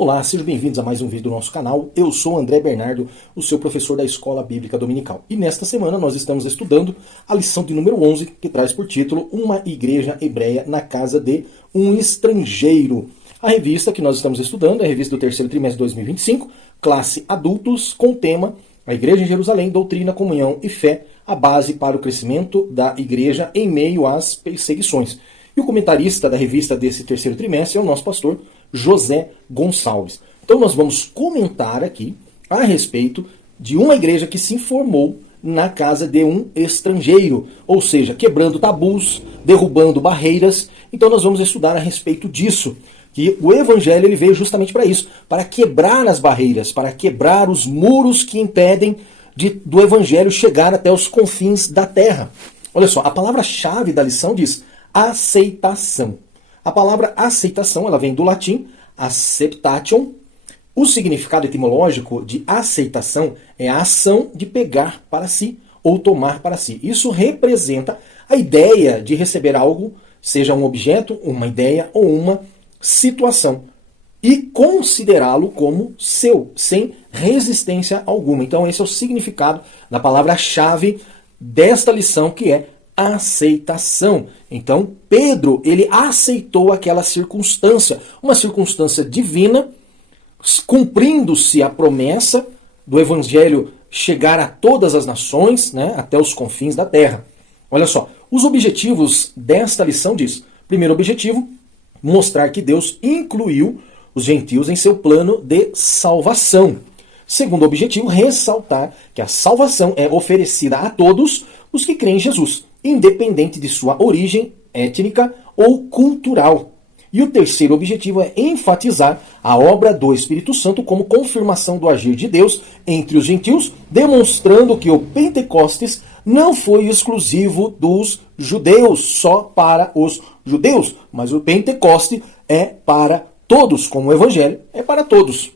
Olá, sejam bem-vindos a mais um vídeo do nosso canal. Eu sou André Bernardo, o seu professor da Escola Bíblica Dominical. E nesta semana nós estamos estudando a lição de número 11, que traz por título Uma Igreja Hebreia na Casa de um Estrangeiro. A revista que nós estamos estudando é a revista do terceiro trimestre de 2025, classe Adultos, com o tema A Igreja em Jerusalém, Doutrina, Comunhão e Fé, a base para o crescimento da Igreja em meio às perseguições. E o comentarista da revista desse terceiro trimestre é o nosso pastor José Gonçalves. Então nós vamos comentar aqui a respeito de uma igreja que se formou na casa de um estrangeiro, ou seja, quebrando tabus, derrubando barreiras. Então nós vamos estudar a respeito disso, que o evangelho ele veio justamente para isso, para quebrar as barreiras, para quebrar os muros que impedem do evangelho chegar até os confins da terra. Olha só, a palavra-chave da lição diz aceitação. A palavra aceitação, ela vem do latim acceptation. O significado etimológico de aceitação é a ação de pegar para si ou tomar para si. Isso representa a ideia de receber algo, seja um objeto, uma ideia ou uma situação, e considerá-lo como seu, sem resistência alguma. Então esse é o significado da palavra-chave desta lição, que é aceitação. Então, Pedro, ele aceitou aquela circunstância, uma circunstância divina, cumprindo-se a promessa do evangelho chegar a todas as nações, né, até os confins da terra. Olha só, os objetivos desta lição diz: primeiro objetivo, mostrar que Deus incluiu os gentios em seu plano de salvação. Segundo objetivo, ressaltar que a salvação é oferecida a todos os que creem em Jesus, independente de sua origem étnica ou cultural. E o terceiro objetivo é enfatizar a obra do Espírito Santo como confirmação do agir de Deus entre os gentios, demonstrando que o Pentecostes não foi exclusivo dos judeus, só para os judeus, mas o Pentecoste é para todos, como o Evangelho é para todos.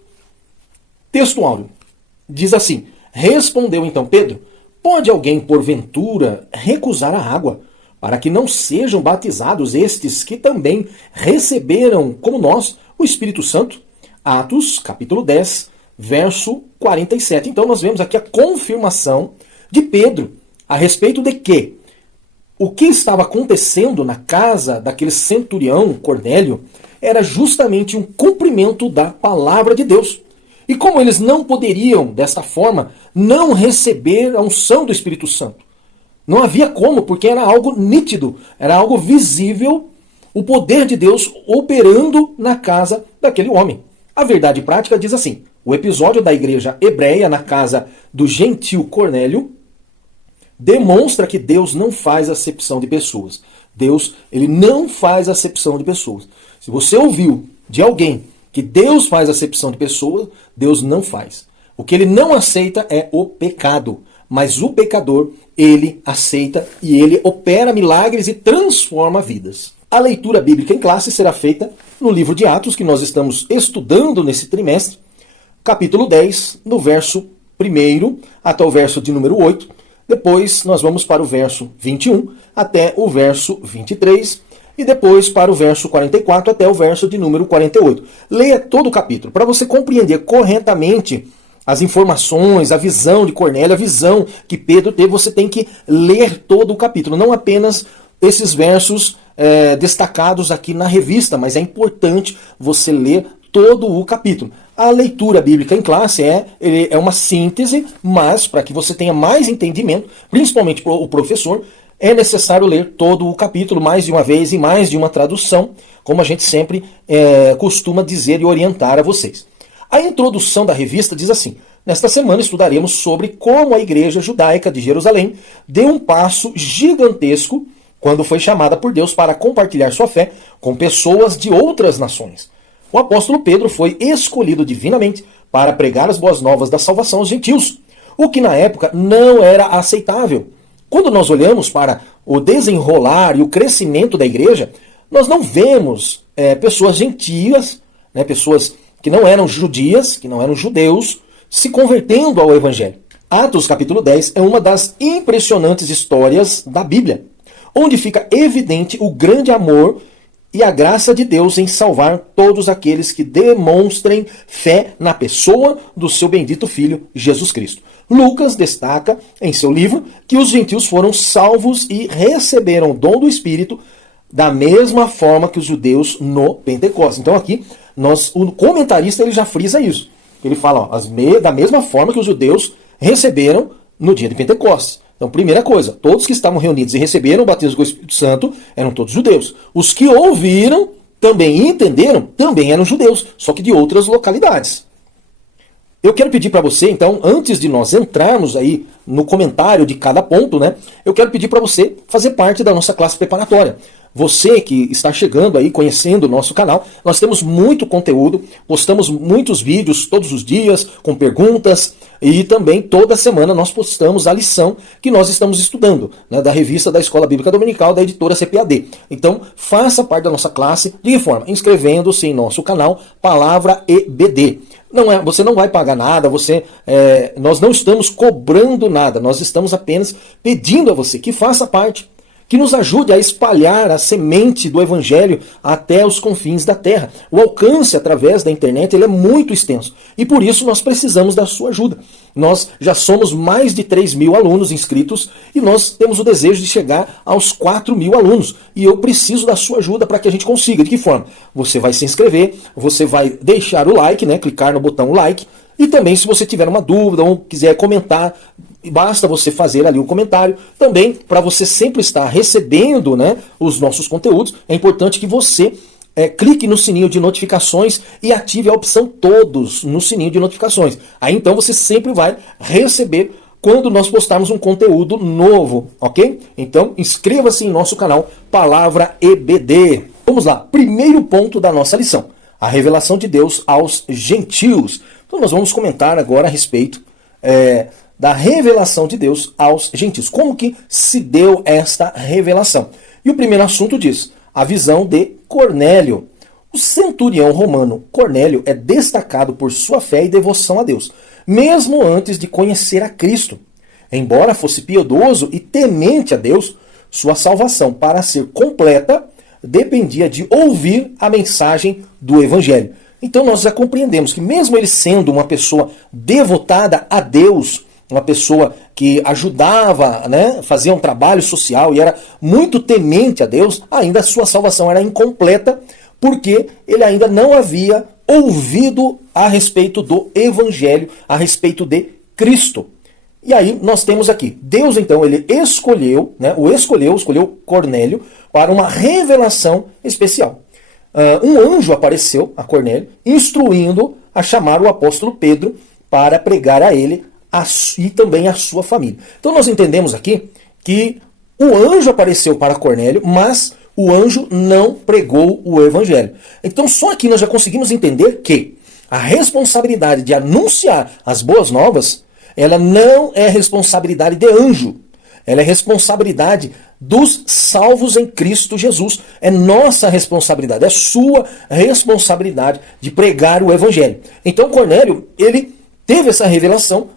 Texto áudio diz assim: respondeu então Pedro: pode alguém, porventura, recusar a água, para que não sejam batizados estes que também receberam, como nós, o Espírito Santo? Atos, capítulo 10, verso 47. Então nós vemos aqui a confirmação de Pedro a respeito de que o que estava acontecendo na casa daquele centurião Cornélio era justamente um cumprimento da palavra de Deus. E como eles não poderiam, desta forma, não receber a unção do Espírito Santo? Não havia como, porque era algo nítido, era algo visível, o poder de Deus operando na casa daquele homem. A verdade prática diz assim: o episódio da igreja hebreia na casa do gentil Cornélio demonstra que Deus não faz acepção de pessoas. Deus, ele não faz acepção de pessoas. Se você ouviu de alguém que Deus faz acepção de pessoas, Deus não faz. O que ele não aceita é o pecado. Mas o pecador, ele aceita e ele opera milagres e transforma vidas. A leitura bíblica em classe será feita no livro de Atos, que nós estamos estudando nesse trimestre, capítulo 10, no verso 1 até o verso de número 8. Depois nós vamos para o verso 21 até o verso 23. E depois para o verso 44 até o verso de número 48. Leia todo o capítulo. Para você compreender corretamente as informações, a visão de Cornélio, a visão que Pedro teve, você tem que ler todo o capítulo. Não apenas esses versos destacados aqui na revista, mas é importante você ler todo o capítulo. A leitura bíblica em classe é uma síntese, mas para que você tenha mais entendimento, principalmente o professor, é necessário ler todo o capítulo mais de uma vez e mais de uma tradução, como a gente sempre costuma dizer e orientar a vocês. A introdução da revista diz assim: nesta semana estudaremos sobre como a igreja judaica de Jerusalém deu um passo gigantesco quando foi chamada por Deus para compartilhar sua fé com pessoas de outras nações. O apóstolo Pedro foi escolhido divinamente para pregar as boas novas da salvação aos gentios, o que na época não era aceitável. Quando nós olhamos para o desenrolar e o crescimento da igreja, nós não vemos pessoas gentias, né, pessoas que não eram judias, que não eram judeus, se convertendo ao evangelho. Atos capítulo 10 é uma das impressionantes histórias da Bíblia, onde fica evidente o grande amor e a graça de Deus em salvar todos aqueles que demonstrem fé na pessoa do seu bendito Filho, Jesus Cristo. Lucas destaca em seu livro que os gentios foram salvos e receberam o dom do Espírito da mesma forma que os judeus no Pentecostes. Então aqui, o comentarista ele já frisa isso. Ele fala, da mesma forma que os judeus receberam no dia de Pentecostes. Então, primeira coisa, todos que estavam reunidos e receberam o batismo com o Espírito Santo eram todos judeus. Os que ouviram, também entenderam, também eram judeus, só que de outras localidades. Eu quero pedir para você, então, antes de nós entrarmos aí no comentário de cada ponto, né, eu quero pedir para você fazer parte da nossa classe preparatória. Você que está chegando aí, conhecendo o nosso canal, nós temos muito conteúdo, postamos muitos vídeos todos os dias, com perguntas, e também toda semana nós postamos a lição que nós estamos estudando, né, da revista da Escola Bíblica Dominical, da editora CPAD. Então, faça parte da nossa classe, de que forma? Inscrevendo-se em nosso canal, Palavra EBD. Você não vai pagar nada, nós não estamos cobrando nada, nós estamos apenas pedindo a você que faça parte, que nos ajude a espalhar a semente do Evangelho até os confins da terra. O alcance através da internet ele é muito extenso e por isso nós precisamos da sua ajuda. Nós já somos mais de 3.000 alunos inscritos e nós temos o desejo de chegar aos 4.000 alunos. E eu preciso da sua ajuda para que a gente consiga. De que forma? Você vai se inscrever, você vai deixar o like, né? Clicar no botão like. E também se você tiver uma dúvida ou quiser comentar, basta você fazer ali um comentário. Também, para você sempre estar recebendo, né, os nossos conteúdos, é importante que você clique no sininho de notificações e ative a opção todos no sininho de notificações. Aí então você sempre vai receber quando nós postarmos um conteúdo novo, ok? Então inscreva-se em nosso canal Palavra EBD. Vamos lá, primeiro ponto da nossa lição, a revelação de Deus aos gentios. Então nós vamos comentar agora a respeito da revelação de Deus aos gentios. Como que se deu esta revelação? E o primeiro assunto diz, a visão de Cornélio. O centurião romano Cornélio é destacado por sua fé e devoção a Deus, mesmo antes de conhecer a Cristo. Embora fosse piedoso e temente a Deus, sua salvação, para ser completa, dependia de ouvir a mensagem do Evangelho. Então nós já compreendemos que mesmo ele sendo uma pessoa devotada a Deus, uma pessoa que ajudava, né, fazia um trabalho social e era muito temente a Deus, ainda a sua salvação era incompleta, porque ele ainda não havia ouvido a respeito do Evangelho, a respeito de Cristo. E aí nós temos aqui, Deus então, ele escolheu, né, escolheu Cornélio para uma revelação especial. Um anjo apareceu a Cornélio, instruindo a chamar o apóstolo Pedro para pregar a ele e também a sua família. Então nós entendemos aqui que o anjo apareceu para Cornélio, mas o anjo não pregou o evangelho. Então só aqui nós já conseguimos entender que a responsabilidade de anunciar as boas novas, ela não é responsabilidade de anjo. Ela é responsabilidade dos salvos em Cristo Jesus. É nossa responsabilidade, é sua responsabilidade de pregar o evangelho. Então Cornélio, ele teve essa revelação,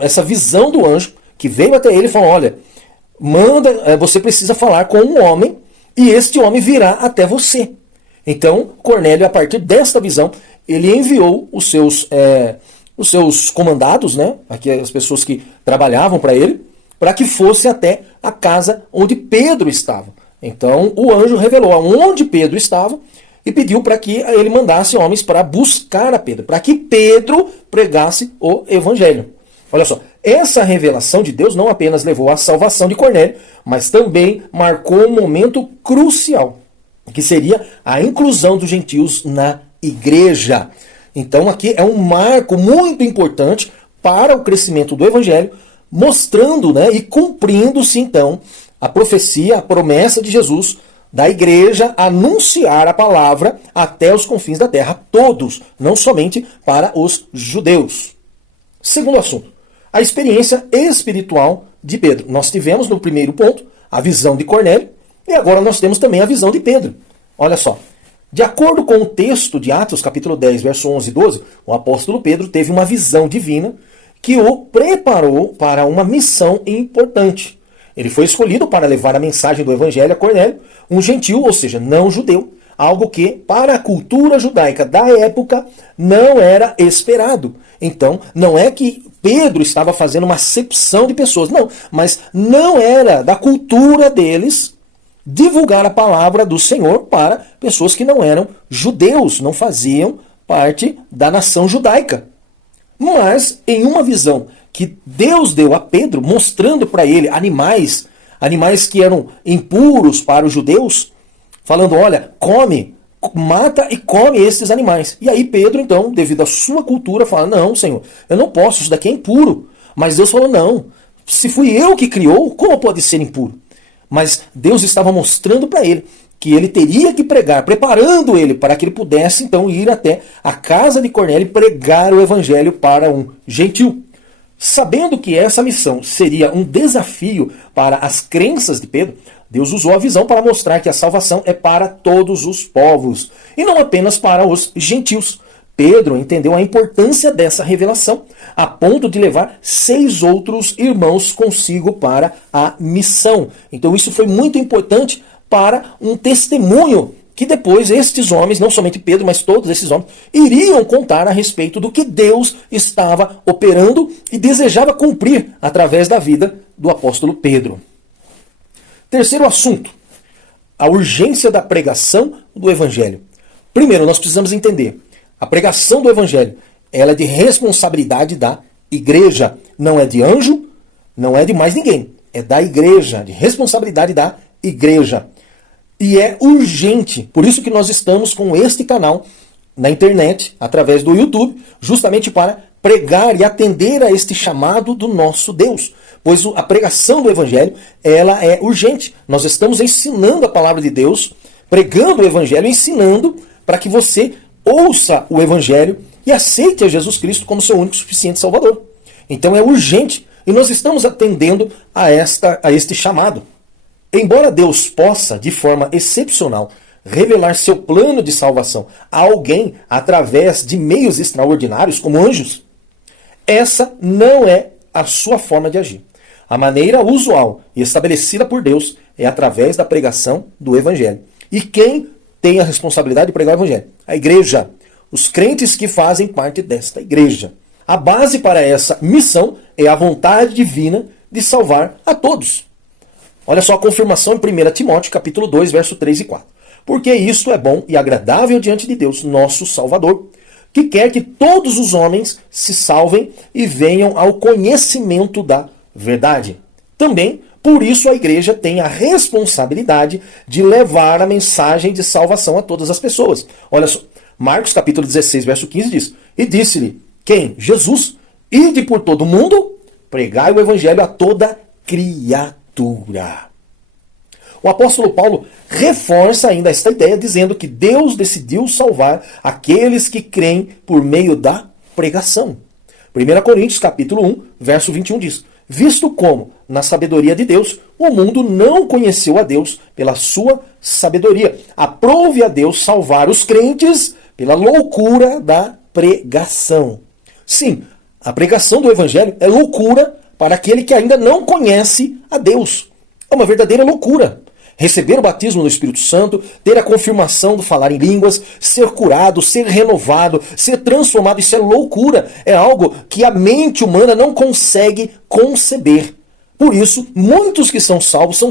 essa visão do anjo, que veio até ele e falou, olha, você precisa falar com um homem, e este homem virá até você. Então Cornélio, a partir desta visão, ele enviou os seus comandados, né, aqui as pessoas que trabalhavam para ele, para que fosse até a casa onde Pedro estava. Então o anjo revelou aonde Pedro estava e pediu para que ele mandasse homens para buscar a Pedro, para que Pedro pregasse o evangelho. Olha só, essa revelação de Deus não apenas levou à salvação de Cornélio, mas também marcou um momento crucial, que seria a inclusão dos gentios na igreja. Então aqui é um marco muito importante para o crescimento do evangelho, mostrando, né, e cumprindo-se então a profecia, a promessa de Jesus da igreja anunciar a palavra até os confins da terra, todos, não somente para os judeus. Segundo assunto, a experiência espiritual de Pedro. Nós tivemos no primeiro ponto a visão de Cornélio e agora nós temos também a visão de Pedro. Olha só, de acordo com o texto de Atos, capítulo 10, verso 11 e 12, o apóstolo Pedro teve uma visão divina que o preparou para uma missão importante. Ele foi escolhido para levar a mensagem do evangelho a Cornélio, um gentil, ou seja, não judeu, algo que, para a cultura judaica da época, não era esperado. Então, não é que Pedro estava fazendo uma acepção de pessoas, não, mas não era da cultura deles divulgar a palavra do Senhor para pessoas que não eram judeus, não faziam parte da nação judaica. Mas, em uma visão que Deus deu a Pedro, mostrando para ele animais que eram impuros para os judeus, falando, olha, come, mata e come esses animais. E aí Pedro, então, devido à sua cultura, fala, não, Senhor, eu não posso, isso daqui é impuro. Mas Deus falou, não, se fui eu que criou, como pode ser impuro? Mas Deus estava mostrando para ele que ele teria que pregar, preparando ele para que ele pudesse, então, ir até a casa de Cornélio e pregar o evangelho para um gentil. Sabendo que essa missão seria um desafio para as crenças de Pedro, Deus usou a visão para mostrar que a salvação é para todos os povos, e não apenas para os gentios. Pedro entendeu a importância dessa revelação, a ponto de levar 6 outros irmãos consigo para a missão. Então isso foi muito importante para um testemunho que depois estes homens, não somente Pedro, mas todos esses homens, iriam contar a respeito do que Deus estava operando e desejava cumprir através da vida do apóstolo Pedro. Terceiro assunto, a urgência da pregação do evangelho. Primeiro, nós precisamos entender, a pregação do evangelho, ela é de responsabilidade da igreja, não é de anjo, não é de mais ninguém, é da igreja, de responsabilidade da igreja. E é urgente, por isso que nós estamos com este canal na internet, através do YouTube, justamente para pregar e atender a este chamado do nosso Deus. Pois a pregação do evangelho, ela é urgente. Nós estamos ensinando a palavra de Deus, pregando o evangelho, ensinando para que você ouça o evangelho e aceite a Jesus Cristo como seu único e suficiente Salvador. Então é urgente e nós estamos atendendo a este chamado. Embora Deus possa, de forma excepcional, revelar seu plano de salvação a alguém através de meios extraordinários, como anjos, essa não é a sua forma de agir. A maneira usual e estabelecida por Deus é através da pregação do Evangelho. E quem tem a responsabilidade de pregar o Evangelho? A igreja. Os crentes que fazem parte desta igreja. A base para essa missão é a vontade divina de salvar a todos. Olha só a confirmação em 1 Timóteo, capítulo 2, verso 3 e 4. Porque isto é bom e agradável diante de Deus, nosso Salvador, que quer que todos os homens se salvem e venham ao conhecimento da verdade. Também, por isso, a igreja tem a responsabilidade de levar a mensagem de salvação a todas as pessoas. Olha só, Marcos, capítulo 16, verso 15 diz, e disse-lhe, quem? Jesus, ide por todo o mundo, pregai o evangelho a toda criatura. O apóstolo Paulo reforça ainda esta ideia, dizendo que Deus decidiu salvar aqueles que creem por meio da pregação. 1 Coríntios capítulo 1, verso 21 diz, visto como, na sabedoria de Deus, o mundo não conheceu a Deus pela sua sabedoria. Aprove a Deus salvar os crentes pela loucura da pregação. Sim, a pregação do evangelho é loucura para aquele que ainda não conhece a Deus. É uma verdadeira loucura. Receber o batismo no Espírito Santo, ter a confirmação do falar em línguas, ser curado, ser renovado, ser transformado, isso é loucura. É algo que a mente humana não consegue conceber. Por isso, muitos que são salvos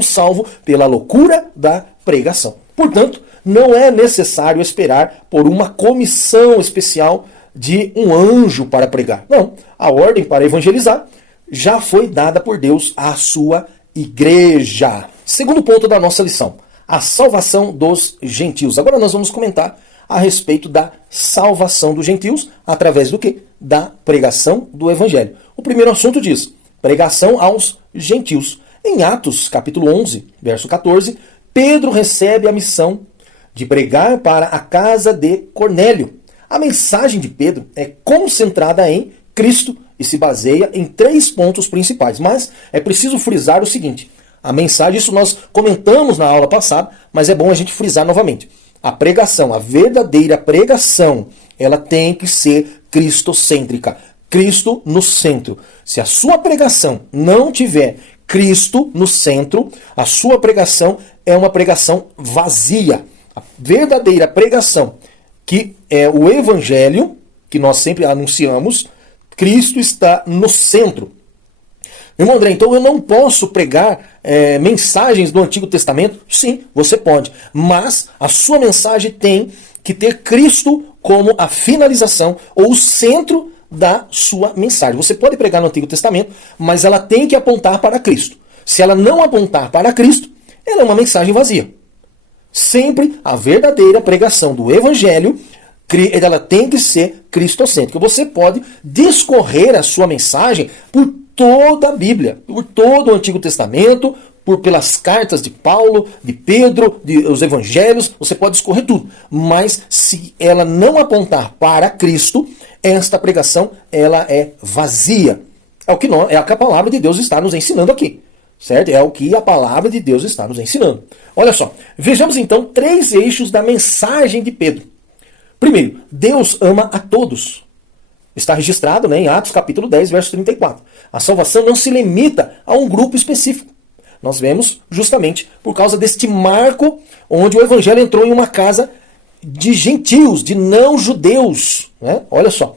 pela loucura da pregação. Portanto, não é necessário esperar por uma comissão especial de um anjo para pregar. Não, a ordem para evangelizar já foi dada por Deus à sua igreja. Segundo ponto da nossa lição, a salvação dos gentios. Agora nós vamos comentar a respeito da salvação dos gentios através do quê? Da pregação do evangelho. O primeiro assunto diz, pregação aos gentios. Em Atos, capítulo 11, verso 14, Pedro recebe a missão de pregar para a casa de Cornélio. A mensagem de Pedro é concentrada em Cristo e se baseia em 3 pontos principais. Mas é preciso frisar o seguinte, a mensagem, isso nós comentamos na aula passada, mas é bom a gente frisar novamente. A pregação, a verdadeira pregação, ela tem que ser cristocêntrica. Cristo no centro. Se a sua pregação não tiver Cristo no centro, a sua pregação é uma pregação vazia. A verdadeira pregação, que é o evangelho, que nós sempre anunciamos, Cristo está no centro. Irmão André, então eu não posso pregar mensagens do Antigo Testamento? Sim, você pode. Mas a sua mensagem tem que ter Cristo como a finalização ou o centro da sua mensagem. Você pode pregar no Antigo Testamento, mas ela tem que apontar para Cristo. Se ela não apontar para Cristo, ela é uma mensagem vazia. Sempre a verdadeira pregação do Evangelho, ela tem que ser cristocêntrica. Você pode discorrer a sua mensagem por toda a Bíblia, por todo o Antigo Testamento, pelas cartas de Paulo, de Pedro, os Evangelhos, você pode discorrer tudo. Mas se ela não apontar para Cristo, esta pregação ela é vazia. É o que a palavra de Deus está nos ensinando aqui. Certo? É o que a palavra de Deus está nos ensinando. Olha só, vejamos então 3 eixos da mensagem de Pedro. Primeiro, Deus ama a todos. Está registrado, em Atos capítulo 10, verso 34. A salvação não se limita a um grupo específico. Nós vemos justamente por causa deste marco onde o evangelho entrou em uma casa de gentios, de não-judeus. Olha só.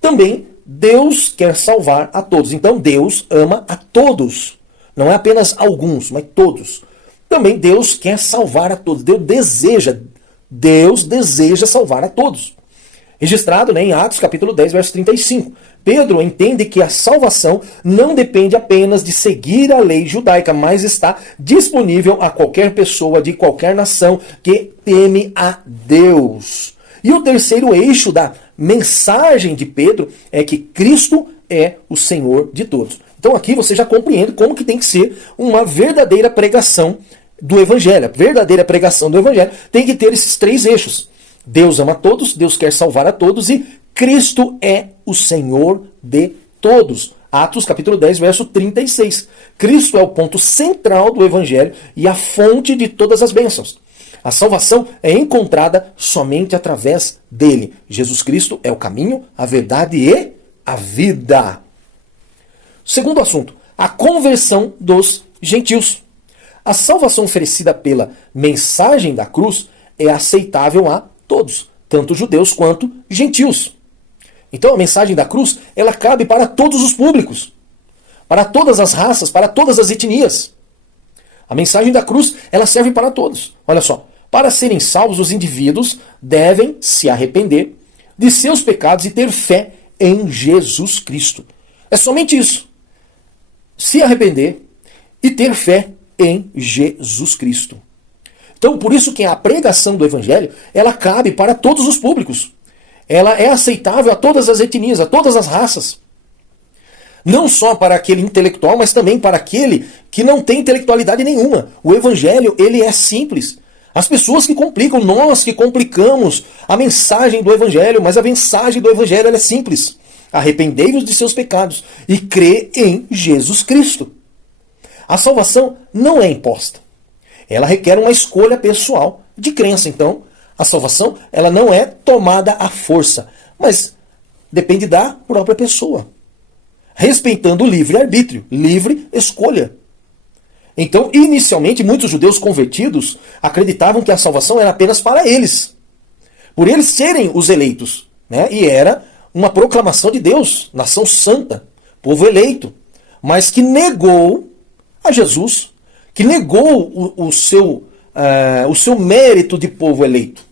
Também Deus quer salvar a todos. Então Deus ama a todos. Não é apenas alguns, mas todos. Também Deus quer salvar a todos. Deus deseja salvar a todos. Registrado em Atos capítulo 10, verso 35. Pedro entende que a salvação não depende apenas de seguir a lei judaica, mas está disponível a qualquer pessoa de qualquer nação que teme a Deus. E o terceiro eixo da mensagem de Pedro é que Cristo é o Senhor de todos. Então aqui você já compreende como que tem que ser uma verdadeira pregação do Evangelho. A verdadeira pregação do Evangelho tem que ter esses 3 eixos. Deus ama a todos, Deus quer salvar a todos e Cristo é o Senhor de todos. Atos capítulo 10, verso 36. Cristo é o ponto central do Evangelho e a fonte de todas as bênçãos. A salvação é encontrada somente através dele. Jesus Cristo é o caminho, a verdade e a vida. Segundo assunto, a conversão dos gentios. A salvação oferecida pela mensagem da cruz é aceitável a todos, tanto judeus quanto gentios. Então a mensagem da cruz, ela cabe para todos os públicos, para todas as raças, para todas as etnias. A mensagem da cruz, ela serve para todos. Olha só, para serem salvos, os indivíduos devem se arrepender de seus pecados e ter fé em Jesus Cristo. É somente isso. Se arrepender e ter fé em Jesus Cristo. Então, por isso que a pregação do Evangelho, ela cabe para todos os públicos. Ela é aceitável a todas as etnias, a todas as raças. Não só para aquele intelectual, mas também para aquele que não tem intelectualidade nenhuma. O Evangelho, ele é simples. As pessoas que complicam, nós que complicamos a mensagem do Evangelho, mas a mensagem do Evangelho ela é simples. Arrependei-vos de seus pecados e crê em Jesus Cristo. A salvação não é imposta. Ela requer uma escolha pessoal de crença. Então, a salvação ela não é tomada à força, mas depende da própria pessoa. Respeitando o livre-arbítrio, livre escolha. Então, inicialmente, muitos judeus convertidos acreditavam que a salvação era apenas para eles. Por eles serem os eleitos. E era uma proclamação de Deus, nação santa, povo eleito. Mas que negou a Jesus, que negou o seu mérito de povo eleito.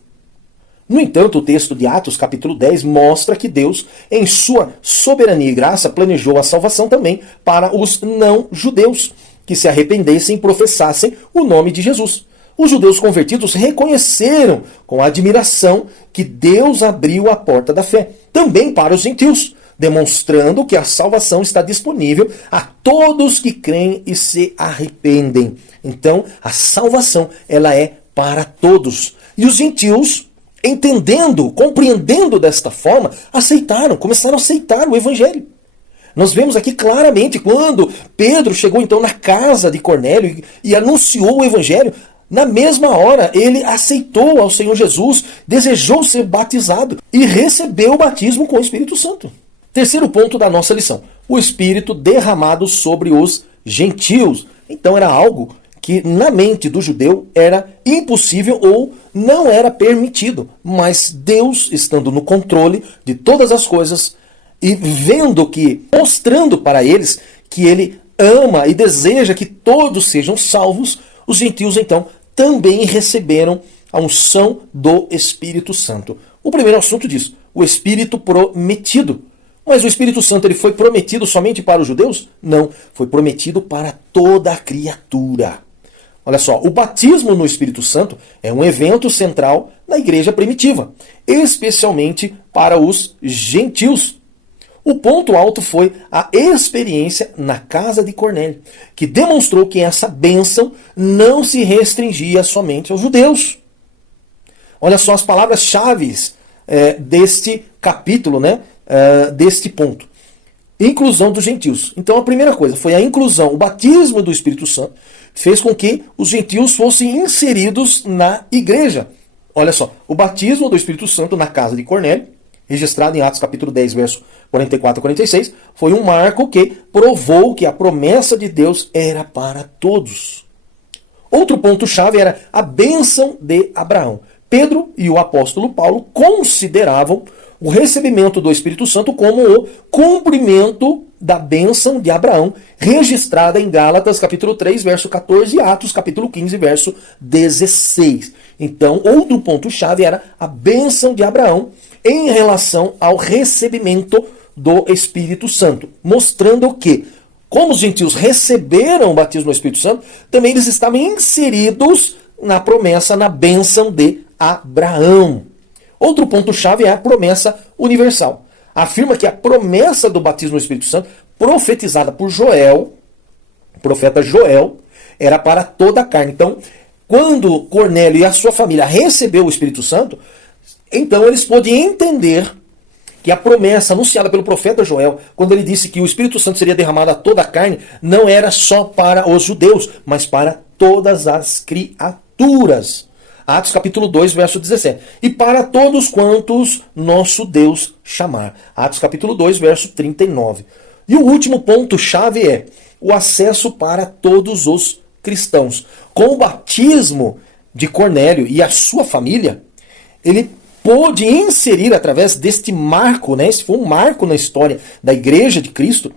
No entanto, o texto de Atos, capítulo 10, mostra que Deus, em sua soberania e graça, planejou a salvação também para os não-judeus, que se arrependessem e professassem o nome de Jesus. Os judeus convertidos reconheceram com admiração que Deus abriu a porta da fé, também para os gentios, demonstrando que a salvação está disponível a todos que creem e se arrependem. Então, a salvação, ela é para todos. E os gentios, entendendo, compreendendo desta forma, começaram a aceitar o Evangelho. Nós vemos aqui claramente, quando Pedro chegou então na casa de Cornélio e anunciou o Evangelho, na mesma hora ele aceitou ao Senhor Jesus, desejou ser batizado e recebeu o batismo com o Espírito Santo. Terceiro ponto da nossa lição, o Espírito derramado sobre os gentios. Então era algo que na mente do judeu era impossível ou não era permitido. Mas Deus, estando no controle de todas as coisas e vendo que, mostrando para eles que ele ama e deseja que todos sejam salvos, os gentios então também receberam a unção do Espírito Santo. O primeiro assunto disso, o Espírito prometido. Mas o Espírito Santo ele foi prometido somente para os judeus? Não, foi prometido para toda a criatura. Olha só, o batismo no Espírito Santo é um evento central na igreja primitiva, especialmente para os gentios. O ponto alto foi a experiência na casa de Cornélio, que demonstrou que essa bênção não se restringia somente aos judeus. Olha só as palavras-chave deste capítulo, deste ponto. Inclusão dos gentios. Então a primeira coisa foi a inclusão, o batismo do Espírito Santo fez com que os gentios fossem inseridos na igreja. Olha só, o batismo do Espírito Santo na casa de Cornélio, registrado em Atos capítulo 10, verso 44 a 46, foi um marco que provou que a promessa de Deus era para todos. Outro ponto-chave era a bênção de Abraão. Pedro e o apóstolo Paulo consideravam o recebimento do Espírito Santo como o cumprimento da bênção de Abraão, registrada em Gálatas capítulo 3, verso 14 e Atos capítulo 15, verso 16. Então, outro ponto-chave era a bênção de Abraão em relação ao recebimento do Espírito Santo, mostrando que, como os gentios receberam o batismo do Espírito Santo, também eles estavam inseridos na promessa, na bênção de Abraão. Outro ponto-chave é a promessa universal. Afirma que a promessa do batismo no Espírito Santo, profetizada por Joel, o profeta Joel, era para toda a carne. Então, quando Cornélio e a sua família recebeu o Espírito Santo, então eles podiam entender que a promessa anunciada pelo profeta Joel, quando ele disse que o Espírito Santo seria derramado a toda a carne, não era só para os judeus, mas para todas as criaturas. Atos capítulo 2, verso 17. E para todos quantos nosso Deus chamar. Atos capítulo 2, verso 39. E o último ponto-chave é o acesso para todos os cristãos. Com o batismo de Cornélio e a sua família, ele pôde inserir através deste marco, esse foi um marco na história da Igreja de Cristo,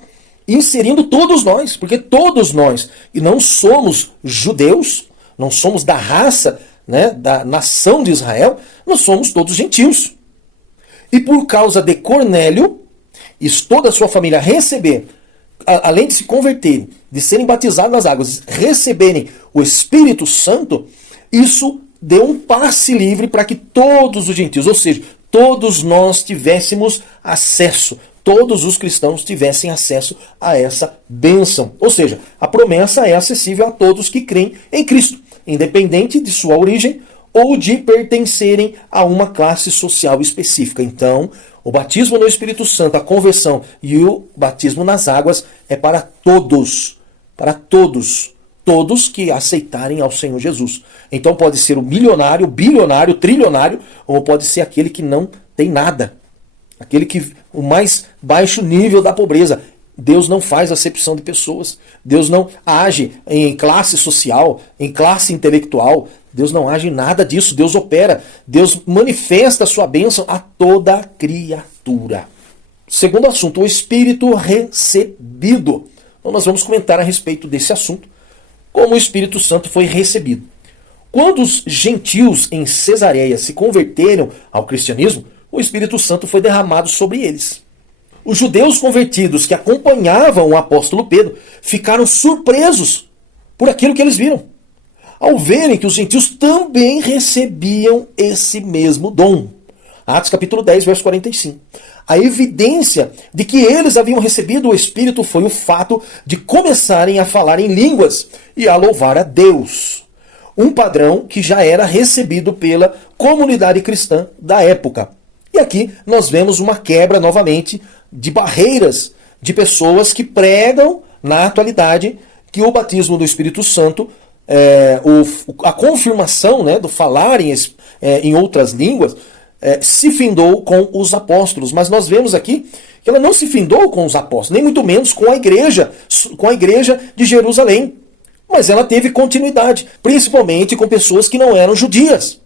inserindo todos nós, porque todos nós, e não somos judeus, não somos da raça, da nação de Israel, nós somos todos gentios. E por causa de Cornélio e toda a sua família receber, além de se converterem, de serem batizados nas águas, receberem o Espírito Santo, isso deu um passe livre para que todos os gentios, ou seja, todos nós tivéssemos acesso, todos os cristãos tivessem acesso a essa bênção. Ou seja, a promessa é acessível a todos que creem em Cristo, independente de sua origem ou de pertencerem a uma classe social específica. Então, o batismo no Espírito Santo, a conversão e o batismo nas águas é para todos, todos que aceitarem ao Senhor Jesus. Então pode ser o milionário, bilionário, trilionário, ou pode ser aquele que não tem nada, aquele que o mais baixo nível da pobreza. Deus não faz acepção de pessoas. Deus não age em classe social, em classe intelectual. Deus não age em nada disso. Deus opera. Deus manifesta a sua bênção a toda criatura. Segundo assunto, o Espírito recebido. Então nós vamos comentar a respeito desse assunto, como o Espírito Santo foi recebido. Quando os gentios em Cesareia se converteram ao cristianismo, o Espírito Santo foi derramado sobre eles. Os judeus convertidos que acompanhavam o apóstolo Pedro ficaram surpresos por aquilo que eles viram, ao verem que os gentios também recebiam esse mesmo dom. Atos capítulo 10, verso 45. A evidência de que eles haviam recebido o Espírito foi o fato de começarem a falar em línguas e a louvar a Deus. Um padrão que já era recebido pela comunidade cristã da época. E aqui nós vemos uma quebra novamente de barreiras de pessoas que pregam na atualidade que o batismo do Espírito Santo, a confirmação do falar em outras línguas, se findou com os apóstolos, mas nós vemos aqui que ela não se findou com os apóstolos, nem muito menos com a igreja de Jerusalém. Mas ela teve continuidade, principalmente com pessoas que não eram judias.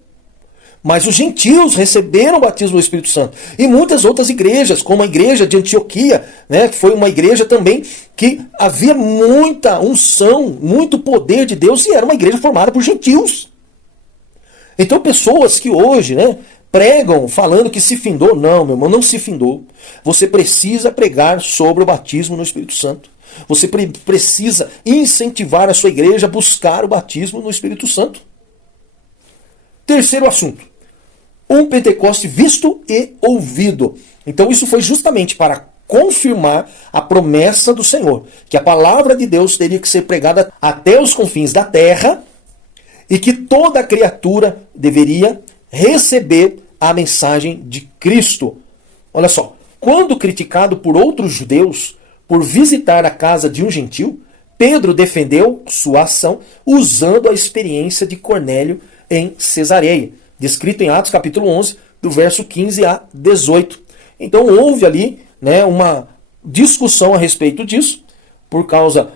Mas os gentios receberam o batismo do Espírito Santo. E muitas outras igrejas, como a igreja de Antioquia, né, que foi uma igreja também que havia muita unção, muito poder de Deus, e era uma igreja formada por gentios. Então pessoas que hoje, né, pregam falando que se findou, não, meu irmão, não se findou. Você precisa pregar sobre o batismo no Espírito Santo. Você precisa incentivar a sua igreja a buscar o batismo no Espírito Santo. Terceiro assunto. Um Pentecoste visto e ouvido. Então isso foi justamente para confirmar a promessa do Senhor, que a palavra de Deus teria que ser pregada até os confins da terra e que toda criatura deveria receber a mensagem de Cristo. Olha só, quando criticado por outros judeus por visitar a casa de um gentil, Pedro defendeu sua ação usando a experiência de Cornélio em Cesareia, descrito em Atos capítulo 11, do verso 15 a 18. Então houve ali, né, uma discussão a respeito disso, por causa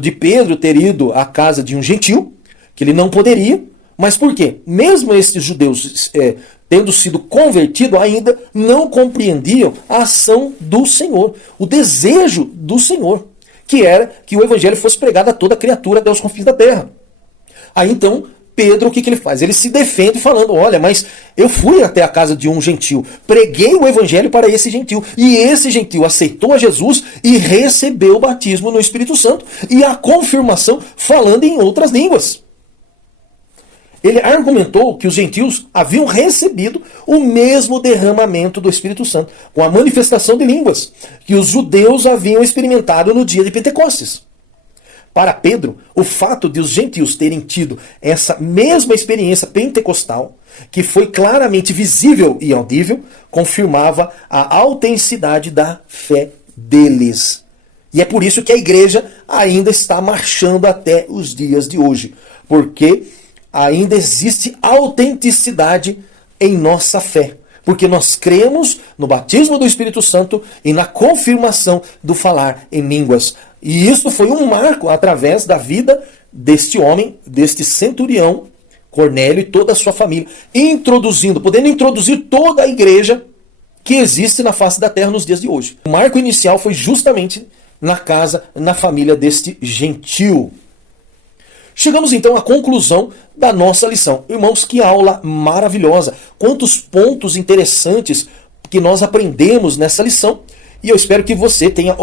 de Pedro ter ido à casa de um gentil, que ele não poderia. Mas por quê? Mesmo esses judeus tendo sido convertidos, ainda não compreendiam a ação do Senhor, o desejo do Senhor, que era que o evangelho fosse pregado a toda criatura até os confins da terra. Aí então, Pedro, o que ele faz? Ele se defende falando, olha, mas eu fui até a casa de um gentil, preguei o evangelho para esse gentil, e esse gentil aceitou a Jesus e recebeu o batismo no Espírito Santo, e a confirmação falando em outras línguas. Ele argumentou que os gentios haviam recebido o mesmo derramamento do Espírito Santo, com a manifestação de línguas, que os judeus haviam experimentado no dia de Pentecostes. Para Pedro, o fato de os gentios terem tido essa mesma experiência pentecostal, que foi claramente visível e audível, confirmava a autenticidade da fé deles. E é por isso que a igreja ainda está marchando até os dias de hoje, porque ainda existe autenticidade em nossa fé, porque nós cremos no batismo do Espírito Santo e na confirmação do falar em línguas. E isso foi um marco através da vida deste homem, deste centurião, Cornélio e toda a sua família, podendo introduzir toda a igreja que existe na face da terra nos dias de hoje. O marco inicial foi justamente na família deste gentil. Chegamos então à conclusão da nossa lição. Irmãos, que aula maravilhosa! Quantos pontos interessantes que nós aprendemos nessa lição. E eu espero que você tenha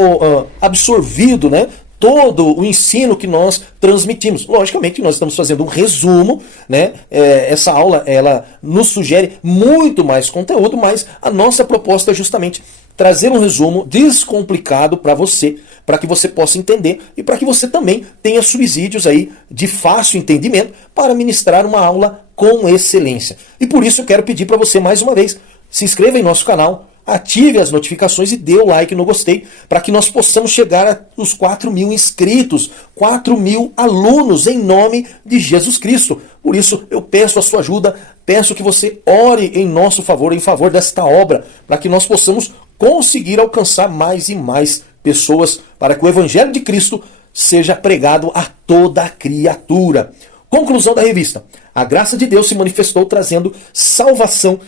absorvido, né, todo o ensino que nós transmitimos. Logicamente, nós estamos fazendo um resumo, né? Essa aula ela nos sugere muito mais conteúdo, mas a nossa proposta é justamente trazer um resumo descomplicado para você, para que você possa entender e para que você também tenha subsídios aí de fácil entendimento para ministrar uma aula com excelência. E por isso eu quero pedir para você mais uma vez, se inscreva em nosso canal, ative as notificações e dê o like no gostei, para que nós possamos chegar aos 4.000 inscritos, 4.000 alunos em nome de Jesus Cristo. Por isso eu peço a sua ajuda, peço que você ore em nosso favor, em favor desta obra, para que nós possamos conseguir alcançar mais e mais pessoas, para que o Evangelho de Cristo seja pregado a toda criatura. Conclusão da revista. A graça de Deus se manifestou trazendo salvação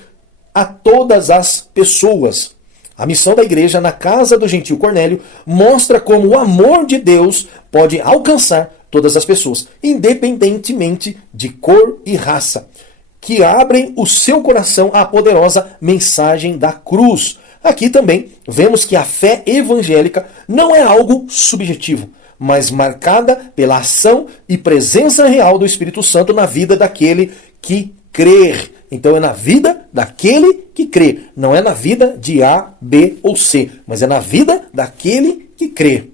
a todas as pessoas. A missão da igreja na casa do gentil Cornélio mostra como o amor de Deus pode alcançar todas as pessoas, independentemente de cor e raça, que abrem o seu coração à poderosa mensagem da cruz. Aqui também vemos que a fé evangélica não é algo subjetivo, mas marcada pela ação e presença real do Espírito Santo na vida daquele que crer. Então é na vida daquele que crê, não é na vida de A, B ou C, mas é na vida daquele que crê.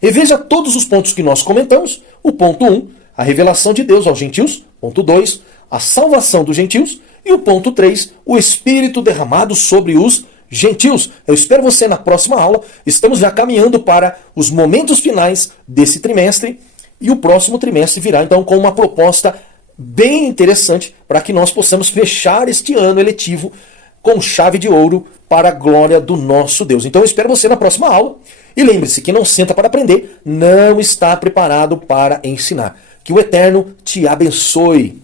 Reveja todos os pontos que nós comentamos. O ponto 1, a revelação de Deus aos gentios. Ponto 2, a salvação dos gentios. E o ponto 3, o Espírito derramado sobre os gentios. Eu espero você na próxima aula. Estamos já caminhando para os momentos finais desse trimestre. E o próximo trimestre virá então com uma proposta bem interessante para que nós possamos fechar este ano eletivo com chave de ouro para a glória do nosso Deus. Então eu espero você na próxima aula. E lembre-se que não senta para aprender, não está preparado para ensinar. Que o Eterno te abençoe.